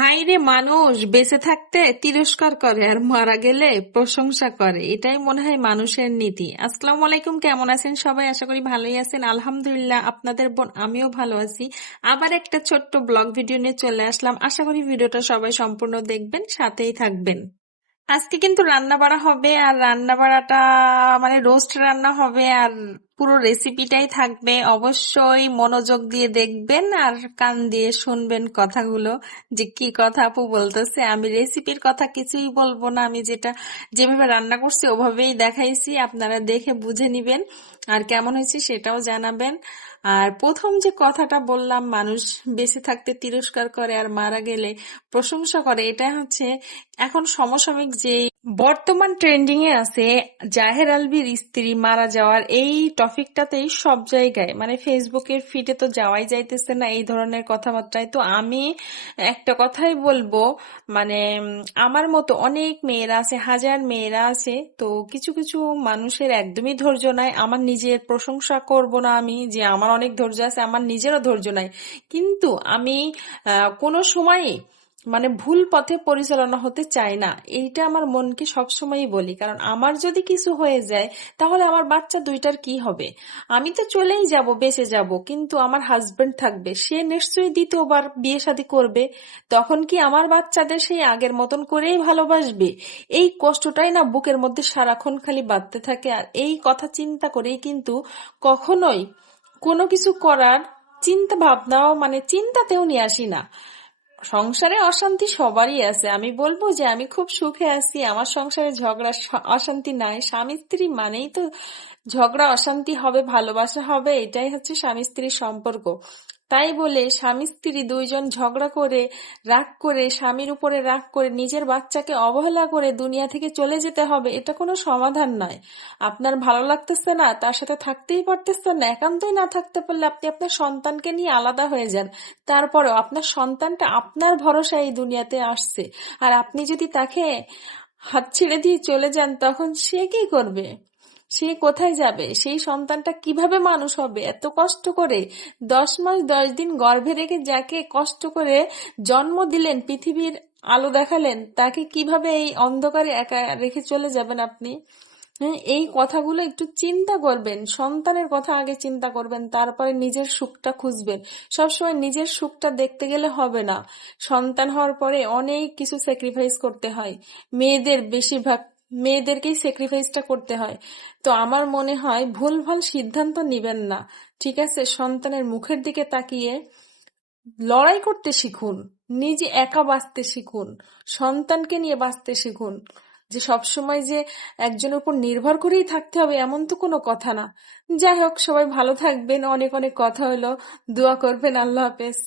হায়রে মানুষ বেঁচে থাকতে তিরস্কার করে আর মারা গেলে প্রশংসা করে, এটাই মনে হয় মানুষের নীতি। আসসালামু আলাইকুম, কেমন আছেন সবাই? আশা করি ভালোই আছেন। আলহামদুলিল্লাহ, আপনাদের বোন আমিও ভালো আছি। আবার একটা ছোট্ট ব্লগ ভিডিও নিয়ে চলে আসলাম। আশা করি ভিডিওটা সবাই সম্পূর্ণ দেখবেন, সাথেই থাকবেন। আজকে কিন্তু রান্না বাড়া হবে, আর রান্না বাড়াটা মানে রোস্ট রান্না হবে, আর পুরো রেসিপিটাই থাকবে। অবশ্যই মনোযোগ দিয়ে দেখবেন আর কান দিয়ে শুনবেন কথাগুলো, যে কি কথা আপু বলতেছে। আমি রেসিপির কথা কিছুই বলবো না, আমি যেভাবে রান্না করছি ওভাবেই দেখাইছি, আপনারা দেখে বুঝে নিবেন আর কেমন হয়েছে সেটাও জানাবেন। আর প্রথম যে কথাটা বললাম, মানুষ বেঁচে থাকতে তিরস্কার করে আর মারা গেলে প্রশংসা করে, এটা হচ্ছে এখন সমসাময়িক যে বর্তমান ট্রেন্ডিং এ আছে জাহের আলভীর স্ত্রী মারা যাওয়ার এই টপিকটাতেই সব জায়গায়, মানে ফেসবুকের ফিডে তো যাওয়াই যাইতেছে না এই ধরনের কথাবার্তায়। তো আমি একটা কথাই বলবো, মানে আমার মতো অনেক মেয়েরা আছে, হাজার মেয়েরা আছে। তো কিছু কিছু মানুষের একদমই ধৈর্য নাই। আমার নিজের প্রশংসা করব না আমি, যে আমার অনেক ধৈর্য আছে, আমার নিজেরও ধৈর্য নাই। কিন্তু আমি কোনো সময় মানে ভুল পথে পরিচালনা হতে চাই না, এইটা আমার মনকে সবসময়ই বলি। কারণ আমার যদি কিছু হয়ে যায়, তাহলে আমার বাচ্চা দুইটার কি হবে? আমি তো চলেই যাব, বেঁচে যাব, কিন্তু আমার হাজবেন্ড থাকবে, সে নিশ্চয়ই দ্বিতীয়বার বিয়ে শাদী করবে। তখন কি আমার বাচ্চাদের সেই আগের মতন করেই ভালোবাসবে? এই কষ্টটাই না বুকের মধ্যে সারাক্ষণ খালি বাজতে থাকে। আর এই কথা চিন্তা করেই কিন্তু কখনোই কোনো কিছু করার চিন্তা ভাবনাও, মানে চিন্তাতেও নিয়ে আসি না। সংসারে অশান্তি সবারই আছে, আমি বলবো যে আমি খুব সুখে আছি, আমার সংসারে ঝগড়া অশান্তি নাই। স্বামী স্ত্রী মানেই তো ঝগড়া অশান্তি হবে, ভালোবাসা হবে, এটাই হচ্ছে স্বামী স্ত্রীর সম্পর্ক। তাই বলে স্বামী স্ত্রী দুইজন ঝগড়া করে, রাগ করে, স্বামীর উপরে রাগ করে, নিজের বাচ্চাকে অবহেলা করে দুনিয়া থেকে চলে যেতে হবে, এটা কোনো সমাধান নয়। আপনার ভালো লাগতেছে না, তার সাথে থাকতেই পারতেছেন না, একান্তই না থাকতে পারলে আপনি আপনার সন্তানকে নিয়ে আলাদা হয়ে যান। তারপরেও আপনার সন্তানটা আপনার ভরসায় এই দুনিয়াতে আসছে, আর আপনি যদি তাকে হাত ছেড়ে দিয়ে চলে যান, তখন সে কি করবে? সে কোথায় যাবে? সেই সন্তানটা কিভাবে মানুষ হবে এত কষ্ট করে? 10 মাস 10 দিন গর্ভে রেখে যাকে কষ্ট করে জন্ম দিলেন, পৃথিবীর আলো দেখালেন, তাকে কিভাবে এই অন্ধকারে একা রেখে চলে যাবেন আপনি? হ্যাঁ, এই কথাগুলো একটু চিন্তা করবেন। সন্তানের কথা আগে চিন্তা করবেন, তারপরে নিজের সুখটা খুঁজবেন। সবসময় নিজের সুখটা দেখতে গেলে হবে না। সন্তান হওয়ার পরে অনেক কিছু স্যাক্রিফাইস করতে হয়। বেশিরভাগ মেয়েদেরকেই স্যাক্রিফাইসটা করতে হয়। তো আমার মনে হয় ভুলভাল সিদ্ধান্ত নিবেন না। ঠিক আছে, সন্তানের মুখের দিকে তাকিয়ে লড়াই করতে শিখুন, নিজে একা বাঁচতে শিখুন, সন্তানকে নিয়ে বাঁচতে শিখুন। যে সবসময় যে একজনের উপর নির্ভর করেই থাকতে হবে এমন তো কোনো কথা না। যাই হোক, সবাই ভালো থাকবেন। অনেক অনেক কথা হলো, দোয়া করবেন। আল্লাহ হাফেজ।